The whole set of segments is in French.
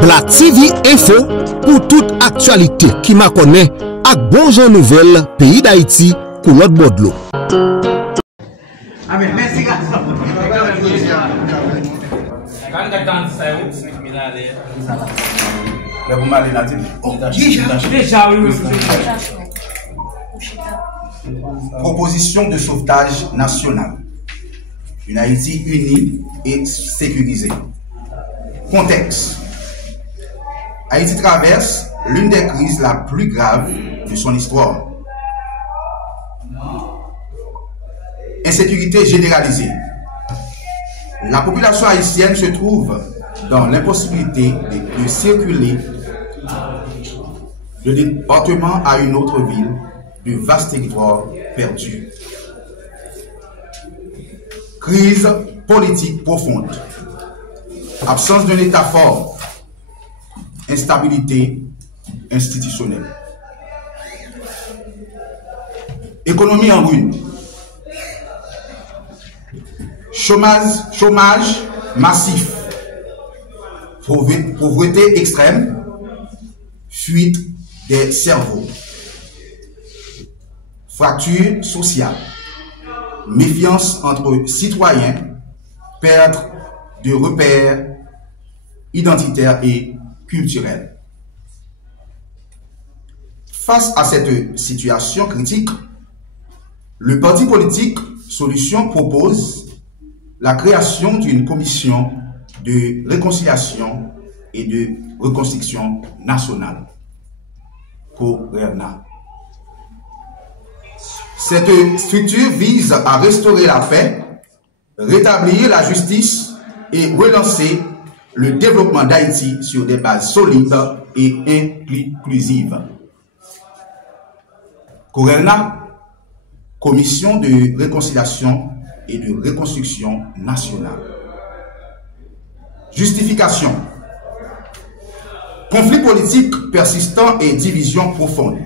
Black TV Info pour toute actualité qui m'a connaît ak bon jan nouvelle pays d'Haïti pour l'autre bord de l'eau. Amen. Merci. Proposition de sauvetage nationale. Une Haïti unie et sécurisée. Contexte. Haïti traverse l'une des crises la plus grave de son histoire. Insécurité généralisée. La population haïtienne se trouve dans l'impossibilité de circuler de département à une autre ville, de vastes territoires perdus. Crise politique profonde. Absence d'un État fort. Instabilité institutionnelle. Économie en ruine. Chômage massif. Pauvreté extrême. Fuite des cerveaux. Fracture sociale. Méfiance entre citoyens. Perte de repères identitaires et culturels. Face à cette situation critique, le parti politique Solution propose la création d'une commission de réconciliation et de reconstruction nationale, CORENA. Cette structure vise à restaurer la paix, rétablir la justice et relancer le développement d'Haïti sur des bases solides et inclusives. CORENA, Commission de réconciliation et de reconstruction nationale. Justification. Conflit politique persistant et division profonde.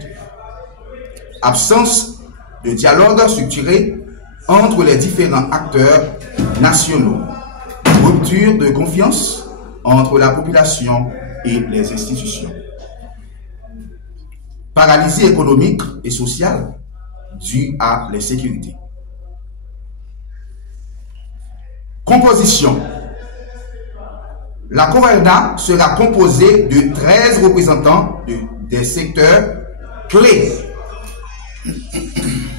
Absence de dialogue structuré entre les différents acteurs nationaux. Rupture de confiance entre la population et les institutions. Paralysie économique et sociale due à l'insécurité. Composition. La CORENA sera composée de 13 représentants des secteurs clés,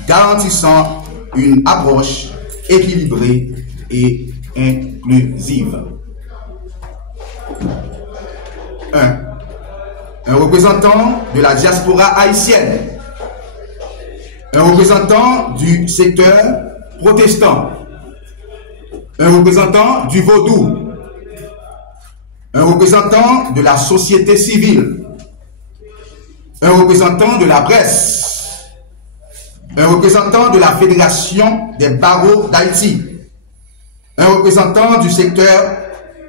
garantissant une approche équilibrée et inclusive. 1. Un représentant de la diaspora haïtienne. Un représentant du secteur protestant. Un représentant du vaudou. Un représentant de la société civile. Un représentant de la presse. Un représentant de la Fédération des barreaux d'Haïti. Un représentant du secteur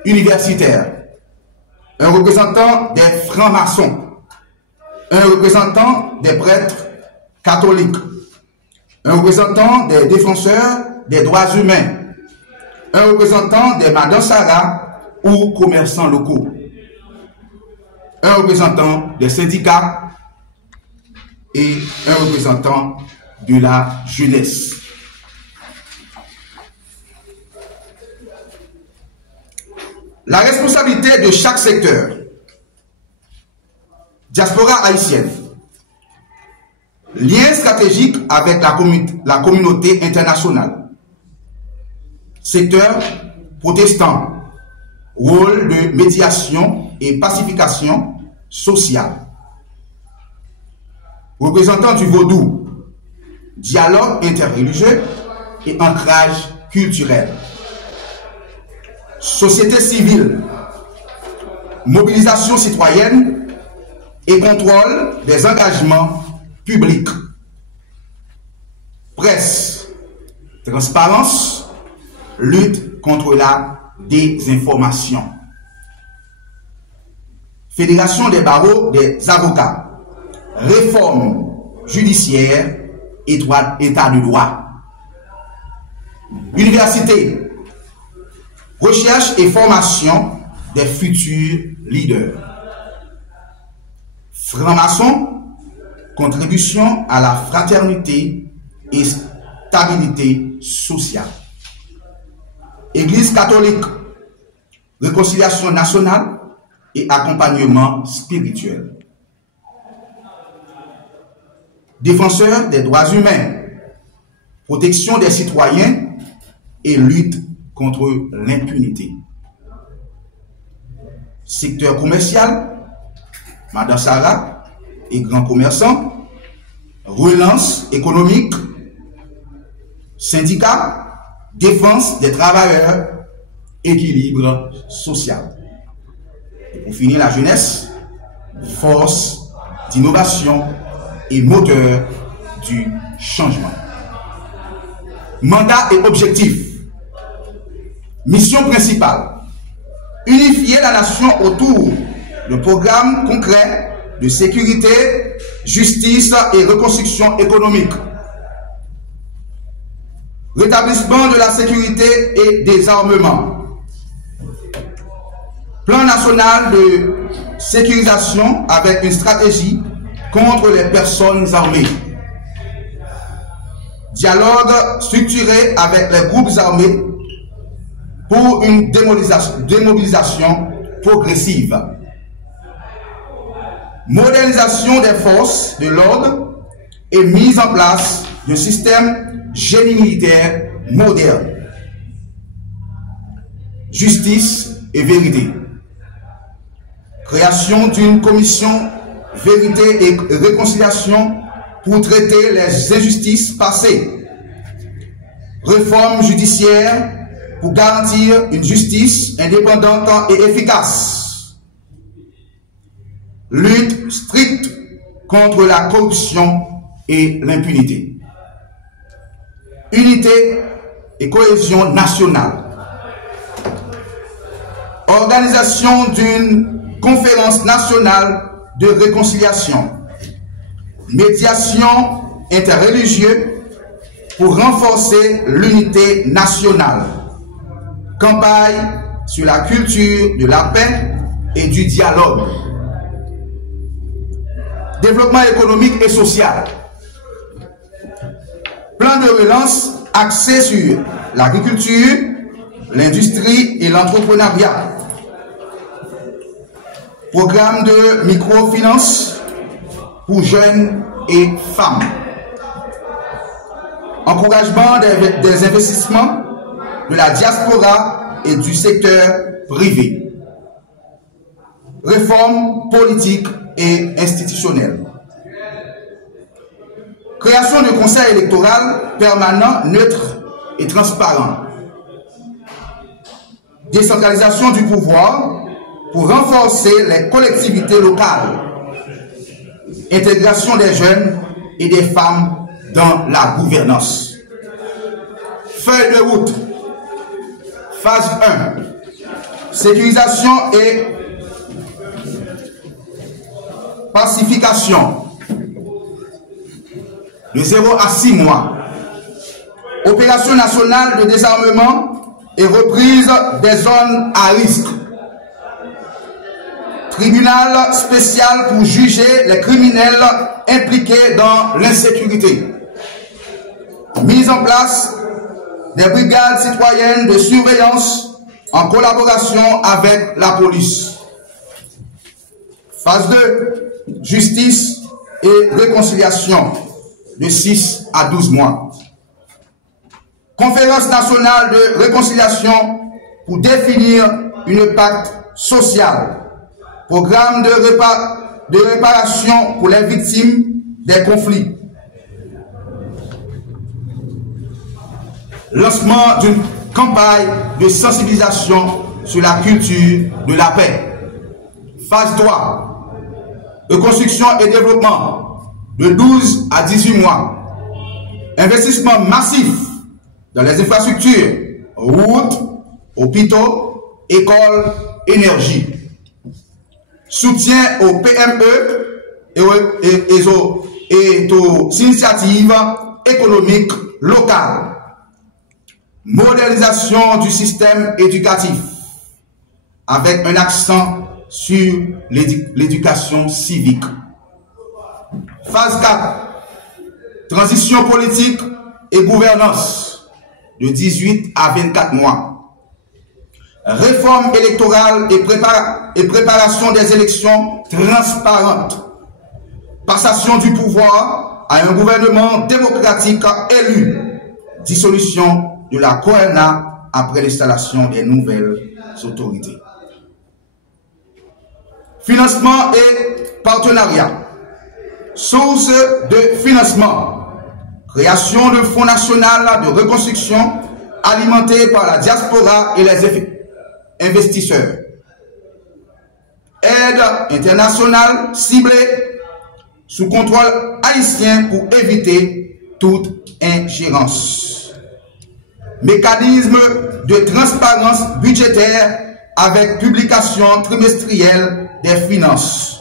universitaire. Un représentant des francs-maçons. Un représentant des prêtres catholiques. Un représentant des défenseurs des droits humains. Un représentant des Madansara ou commerçants locaux. Un représentant des syndicats et un représentant de la jeunesse. La responsabilité de chaque secteur. Diaspora haïtienne. Lien stratégique avec la communauté internationale. Secteur protestant. Rôle de médiation et pacification sociale. Représentant du vaudou. Dialogue interreligieux et ancrage culturel. Société civile. Mobilisation citoyenne et contrôle des engagements publics. Presse. Transparence. Lutte contre la désinformation. Fédération des barreaux des avocats. Réforme judiciaire et état de droit. Université. Recherche et formation des futurs leader. Franc-maçon, contribution à la fraternité et stabilité sociale. Église catholique, réconciliation nationale et accompagnement spirituel. Défenseur des droits humains, protection des citoyens et lutte contre l'impunité. Secteur commercial, Madame Sarah et grands commerçants, relance économique, syndicat, défense des travailleurs, équilibre social. Et pour finir, la jeunesse, force d'innovation et moteur du changement. Mandat et objectif. Mission principale. Unifier la nation autour de programmes concrets de sécurité, justice et reconstruction économique. Rétablissement de la sécurité et désarmement. Plan national de sécurisation avec une stratégie contre les personnes armées. Dialogue structuré avec les groupes armés pour une démobilisation progressive. Modernisation des forces de l'ordre et mise en place d'un système génie militaire moderne. Justice et vérité. Création d'une commission vérité et réconciliation pour traiter les injustices passées. Réforme judiciaire pour garantir une justice indépendante et efficace. Lutte stricte contre la corruption et l'impunité. Unité et cohésion nationale. Organisation d'une conférence nationale de réconciliation. Médiation interreligieuse pour renforcer l'unité nationale. Campagne sur la culture de la paix et du dialogue. Développement économique et social. Plan de relance axé sur l'agriculture, l'industrie et l'entrepreneuriat. Programme de microfinance pour jeunes et femmes. Encouragement des investissements de la diaspora et du secteur privé. Réforme politique et institutionnelle. Création de conseil électoral permanent, neutre et transparent. Décentralisation du pouvoir pour renforcer les collectivités locales. Intégration des jeunes et des femmes dans la gouvernance. Feuille de route. Phase 1. Sécurisation et pacification. De 0 à 6 mois. Opération nationale de désarmement et reprise des zones à risque. Tribunal spécial pour juger les criminels impliqués dans l'insécurité. Mise en place des brigades citoyennes de surveillance en collaboration avec la police. Phase 2. Justice et réconciliation de 6 à 12 mois. Conférence nationale de réconciliation pour définir une pacte sociale. Programme de réparation pour les victimes des conflits. Lancement d'une campagne de sensibilisation sur la culture de la paix. Phase 3. Reconstruction et développement de 12 à 18 mois. Investissement massif dans les infrastructures, routes, hôpitaux, écoles, énergie. Soutien aux PME et aux initiatives économiques locales. Modernisation du système éducatif avec un accent sur l'éducation civique. Phase 4. Transition politique et gouvernance de 18 à 24 mois. Réforme électorale et préparation des élections transparentes. Passation du pouvoir à un gouvernement démocratique élu. Dissolution de la COENA après l'installation des nouvelles autorités. Financement et partenariat. Source de financement. Création de Fonds national de reconstruction alimenté par la diaspora et les investisseurs. Aide internationale ciblée sous contrôle haïtien pour éviter toute ingérence. Mécanisme de transparence budgétaire avec publication trimestrielle des finances.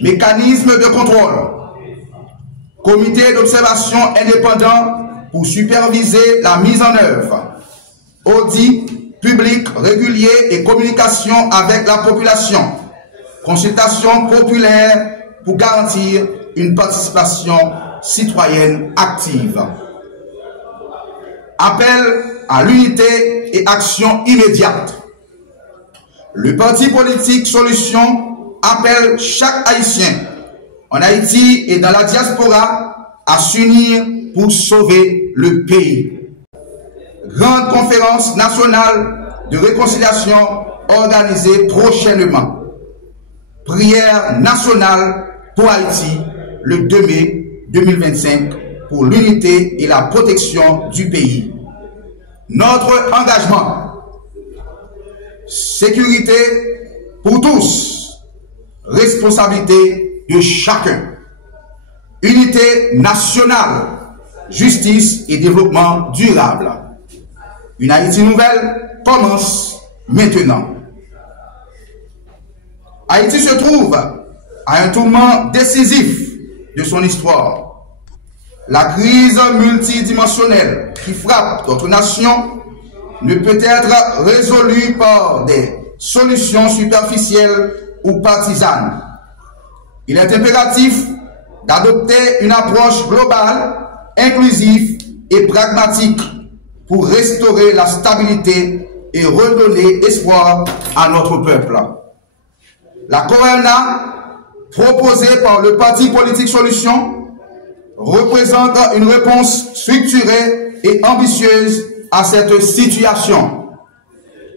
Mécanisme de contrôle. Comité d'observation indépendant pour superviser la mise en œuvre. Audit public régulier et communication avec la population. Consultation populaire pour garantir une participation citoyenne active. Appel à l'unité et action immédiate. Le parti politique Solution appelle chaque Haïtien en Haïti et dans la diaspora à s'unir pour sauver le pays. Grande conférence nationale de réconciliation organisée prochainement. Prière nationale pour Haïti le 2 mai 2025 pour l'unité et la protection du pays. Notre engagement. Sécurité pour tous. Responsabilité de chacun. Unité nationale. Justice et développement durable. Une Haïti nouvelle commence maintenant. Haïti se trouve à un tournant décisif de son histoire. La crise multidimensionnelle qui frappe notre nation ne peut être résolue par des solutions superficielles ou partisanes. Il est impératif d'adopter une approche globale, inclusive et pragmatique pour restaurer la stabilité et redonner espoir à notre peuple. La COENA, proposée par le parti politique Solution, représente une réponse structurée et ambitieuse à cette situation.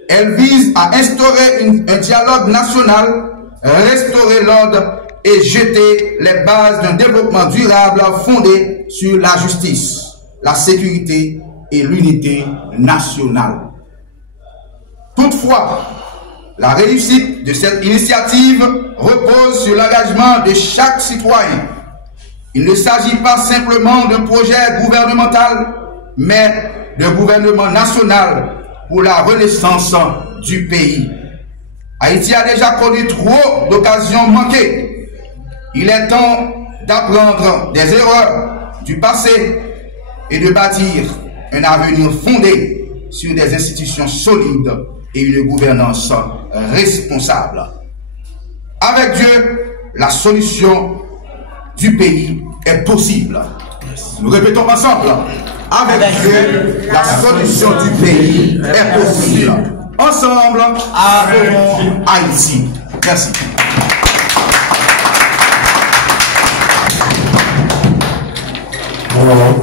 Elle vise à instaurer un dialogue national, restaurer l'ordre et jeter les bases d'un développement durable fondé sur la justice, la sécurité et l'unité nationale. Toutefois, la réussite de cette initiative repose sur l'engagement de chaque citoyen. Il ne s'agit pas simplement d'un projet gouvernemental, mais d'un gouvernement national pour la renaissance du pays. Haïti a déjà connu trop d'occasions manquées. Il est temps d'apprendre des erreurs du passé et de bâtir un avenir fondé sur des institutions solides et une gouvernance responsable. Avec Dieu, la solution du pays est possible. Nous répétons ensemble. Avec Dieu, la solution du pays est possible. Ensemble, sauvons Haïti. Merci. Alors,